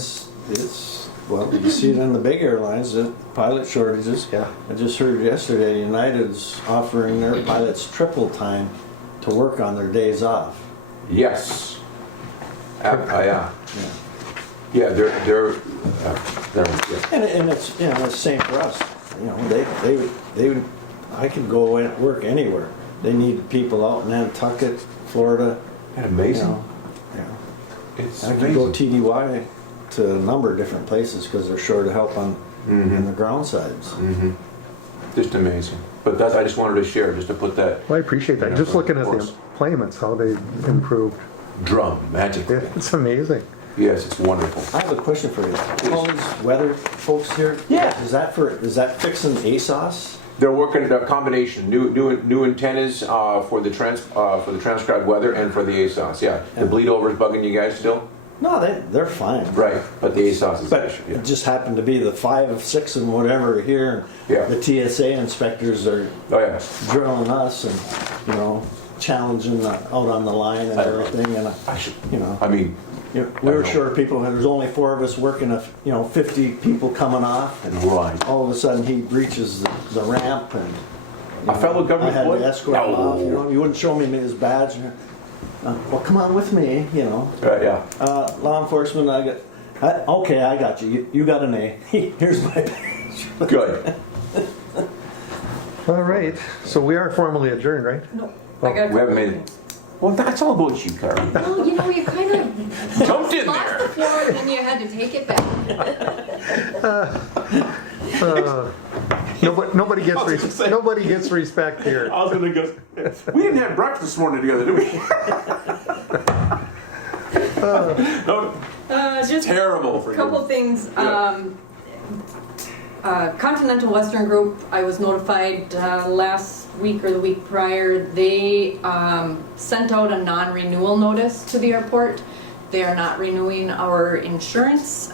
well, you see it in the big airlines, the pilot shortages. Yeah. I just heard yesterday United's offering their pilots triple time to work on their days off. Yes. Yeah. Yeah. Yeah, they're yeah. And it's, it's the same for us. They would, I could go and work anywhere. They need people out in Nantucket, Florida. Isn't that amazing? Yeah. It's I could go amazing. TDY to a number of different places because they're short of help on the ground sides. Just amazing. But that's, I just wanted to share, just to put that Well, I appreciate that. Just looking at the Of course. employments, how they improved. dramatically. It's amazing. Yes, it's wonderful. I have a question for you. All these weather folks here. Yeah. Is that fixing ASOS? They're working a combination, new antennas for the transcribed weather and for the ASOS. Yeah, the bleed over is bugging you guys still, No, they're fine. right? But the ASOS is But the issue. it Yeah. just happened to be the 5, 6, and whatever here. Yeah. The TSA inspectors are Oh yeah. drilling us and challenging out on the line and I- everything. And I should. you know. I mean, we were short people. There's only 4 of us working. 50 people coming off, and right. all of a sudden he breaches the ramp and. A fellow government I had employee? to escort him No. off. You wouldn't show me his badge. Well, come on with me. Yeah. Law enforcement. Okay, I got you. You got an A. Here's my badge. Good. All right, so we are formally adjourned, right? No, I got. We haven't made it. Well, that's all about you, Carol. Well, you kind of Jumped in lost the there. floor and then you had to take it back. Nobody gets I was gonna say- nobody gets respect here. I was gonna go. We didn't have breakfast this morning together, did we? No, Just terrible for a couple you. things. Yeah. Continental Western Group, I was notified last week or the week prior, they sent out a non-renewal notice to the airport. They are not renewing our insurance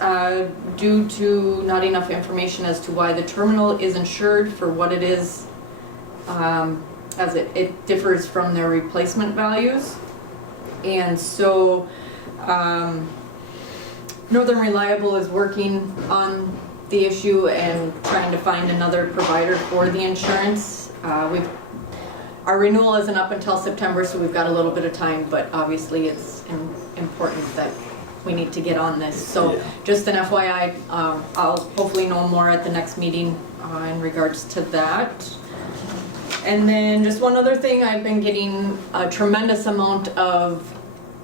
due to not enough information as to why the terminal is insured for what it is, as it differs from their replacement values. And so Northern Reliable is working on the issue and trying to find another provider for the insurance. Our renewal isn't up until September, so we've got a little bit of time, but obviously it's important that we need to get on this. So Yeah. just an FYI, I'll hopefully know more at the next meeting in regards to that. And then just one other thing, I've been getting a tremendous amount of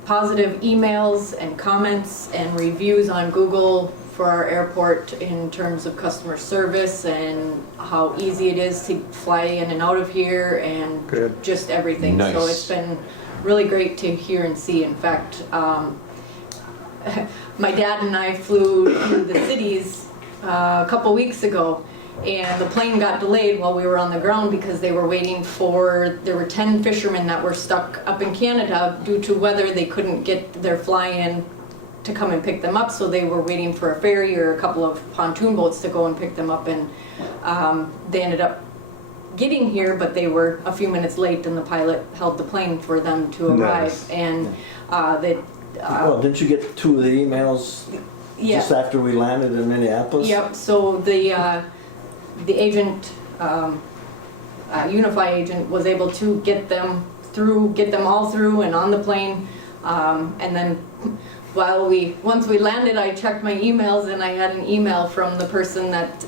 positive emails and comments and reviews on Google for our airport in terms of customer service and how easy it is to fly in and out of here and Good. just everything. So Nice. it's been really great to hear and see. In fact, my dad and I flew to the cities a couple weeks ago, and the plane got delayed while we were on the ground because they were waiting for, there were 10 fishermen that were stuck up in Canada due to weather. They couldn't get their fly-in to come and pick them up, so they were waiting for a ferry or a couple of pontoon boats to go and pick them up, and they ended up getting here, but they were a few minutes late, and the pilot held the plane for them to arrive. Nice. And that Well, didn't you get 2 of the emails yeah. just after we landed in Minneapolis? Yep, so the agent, Unify agent, was able to get them all through and on the plane. And then once we landed, I checked my emails, and I had an email from the person that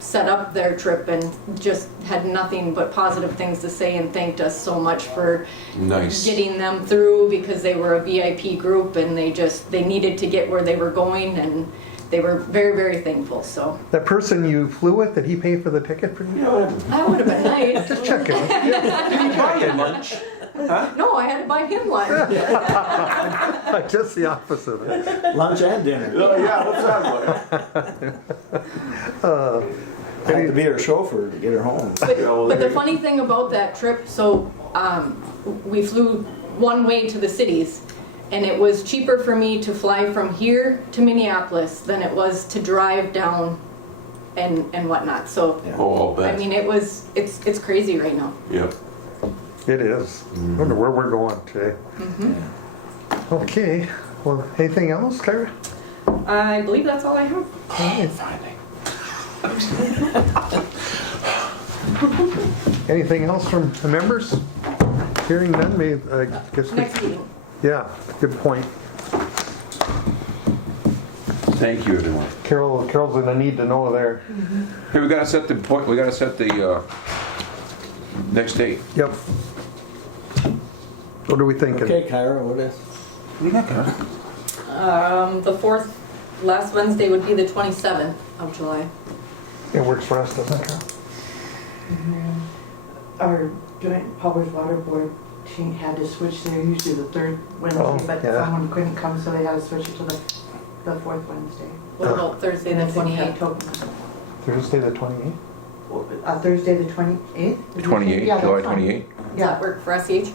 set up their trip and just had nothing but positive things to say and thanked us so much for Nice. getting them through, because they were a VIP group and they needed to get where they were going, and they were very, very thankful. So That person you flew with, did he pay for the ticket for you? that would have been nice. Just checking. Buy you lunch. No, I had to buy him lunch. Just the opposite. Lunch and dinner. Oh, yeah, what's that like? had to be her chauffeur to get her home. But the funny thing about that trip, so we flew one way to the cities, and it was cheaper for me to fly from here to Minneapolis than it was to drive down and whatnot. So Oh, I'll I bet. mean, it's crazy right now. Yep. It is. I wonder where we're going today. Okay, well, anything else, Clara? I believe that's all I have. Anything else from the members? Hearing none, I guess we, Next meeting. yeah, good point. Thank you, everyone. Carol's gonna need to know there. Hey, we gotta set the point, we gotta set the next date. Yep. What are we thinking? Okay, Kyra, what is? The fourth, last Wednesday would be the 27th of July. It works for us, doesn't it, Carol? Our joint powers water board, she had to switch there usually the third Wednesday, Oh, but yeah. someone couldn't come, so they had to switch it to the fourth Wednesday. What about Thursday the And I think 28th? Thursday the 28th? Thursday the 28th? 28th, Yeah, July that's fine. 28th. Does Yeah. that work for SEH?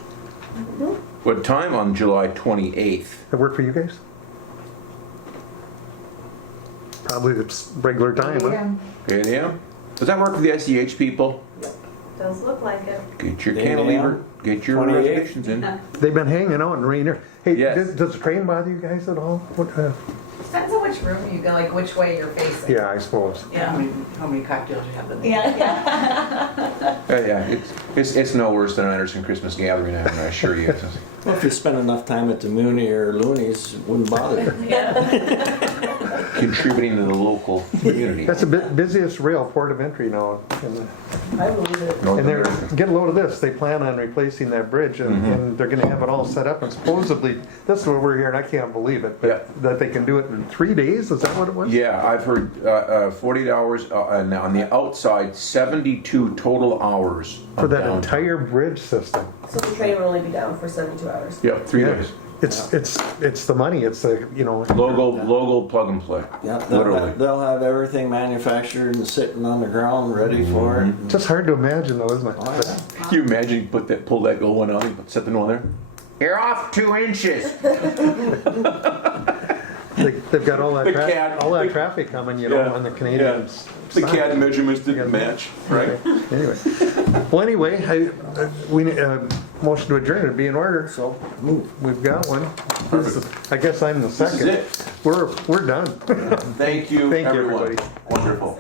What time on July 28th? That work for you guys? Probably the regular time, huh? Yeah. 8 a.m.? Does that work for the SEH people? Does look like it. Get your 8 cantilever, get your 28th. reservations in. They've been hanging out in Rainier. Hey, Yes. does the train bother you guys at all? What, Depends on which room you go, like which way you're facing. yeah, I suppose. How many cocktails you have in there? Yeah. It's no worse than an Anderson Christmas gathering, I assure you. Well, if you spend enough time at the Mooney or Looney's, it wouldn't bother you. Contributing to the local community. That's the busiest rail port of entry now. In the, I believe it. North and they're, America. get a load of this, they plan on replacing that bridge and they're gonna have it all set up and supposedly, this is what we're hearing, I can't believe it, Yeah. but that they can do it in 3 days, is that what it was? Yeah, I've heard 48 hours, and on the outside, 72 total hours. For of that downtime. entire bridge system. So the train will only be down for 72 hours. Yep, 3 Yeah. days. It's the money, it's the, you know. Logo plug and play. Yeah, Literally. they'll have everything manufactured and sitting on the ground ready for it. Just hard to imagine though, isn't it? Oh, yeah. Can you imagine you pull that gold one on, you set the new one there? You're off 2 inches. They've got all that, The CAD all that traffic coming, you know, Yeah, on the Canadians. The CAD measurements didn't match, right? Anyway, well, anyway, we motion to adjourn would be in order. So, move. We've got one. I guess I'm the This is second. it. We're done. Thank you, Thank you, everyone. everybody. Wonderful.